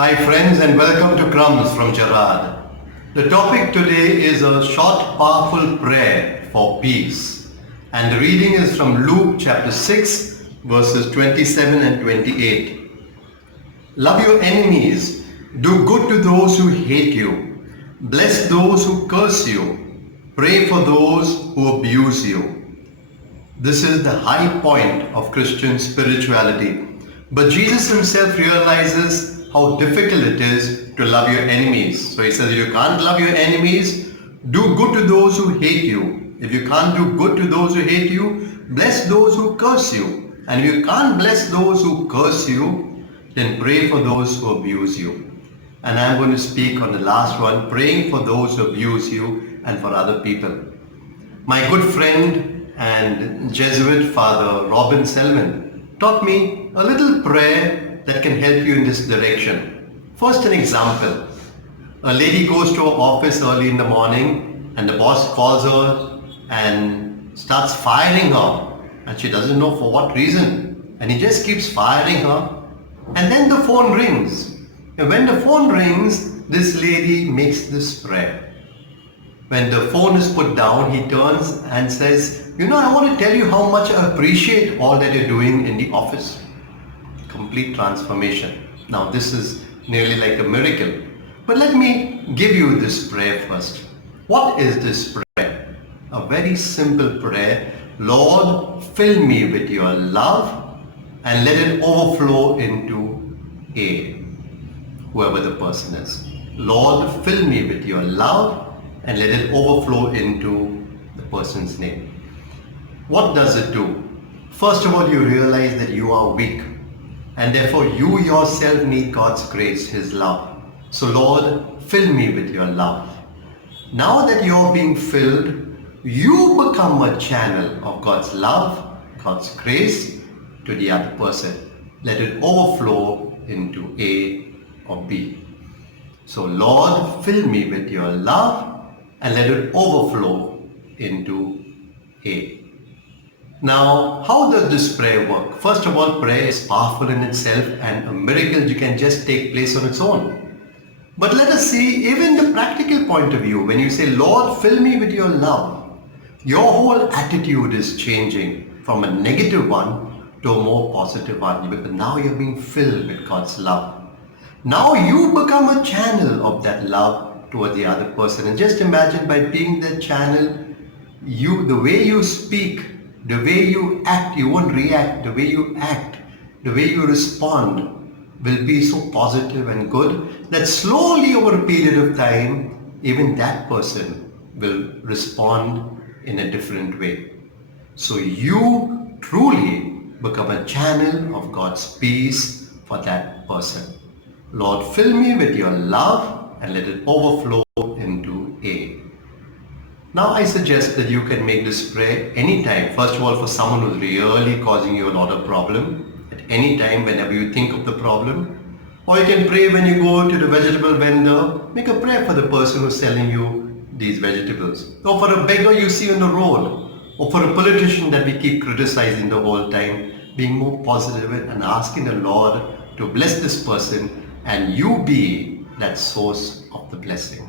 Hi friends, and welcome to Crumbz from Gerard. The topic today is a short powerful prayer for peace, and the reading is from Luke chapter 6 verses 27 and 28. Love your enemies, do good to those who hate you, bless those who curse you, pray for those who abuse you. This is the high point of Christian spirituality. But Jesus himself realizes how difficult it is to love your enemies. So he says, you can't love your enemies, do good to those who hate you. If you can't do good to those who hate you, bless those who curse you. And if you can't bless those who curse you, then pray for those who abuse you. And I'm going to speak on the last one, praying for those who abuse you and for other people. My good friend and Jesuit Father Robin Selman taught me a little prayer that can help you in this direction. First, an example. A lady goes to her office early in the morning and the boss calls her and starts firing her, and she doesn't know for what reason, and he just keeps firing her, and then the phone rings. And when the phone rings, this lady makes this prayer. When the phone is put down, he turns and says, I want to tell you how much I appreciate all that you're doing in the office. Complete transformation. Now this is nearly like a miracle. But let me give you this prayer first. What is this prayer? A very simple prayer. Lord, fill me with your love and let it overflow into A, whoever the person is. Lord, fill me with your love and let it overflow into the person's name. What does it do? First of all, you realize that you are weak, and therefore you yourself need God's grace, His love. So Lord, fill me with your love. Now that you're being filled, you become a channel of God's love, God's grace to the other person. Let it overflow into A or B. So Lord, fill me with your love and let it overflow into A. Now, how does this prayer work? First of all, prayer is powerful in itself and a miracle can just take place on its own. But let us see, even the practical point of view, when you say, Lord, fill me with your love, your whole attitude is changing from a negative one to a more positive one, because now you're being filled with God's love. Now you become a channel of that love toward the other person. And just imagine, by being that channel, the way you speak, the way you act, you won't react, the way you act, the way you respond will be so positive and good that slowly over a period of time, even that person will respond in a different way. So you truly become a channel of God's peace for that person. Lord, fill me with your love and let it overflow into A. Now I suggest that you can make this prayer anytime. First of all, for someone who's really causing you a lot of problem, at any time whenever you think of the problem. Or you can pray when you go to the vegetable vendor, make a prayer for the person who's selling you these vegetables. Or for a beggar you see on the road. Or for a politician that we keep criticizing the whole time, being more positive and asking the Lord to bless this person and you be that source of the blessing.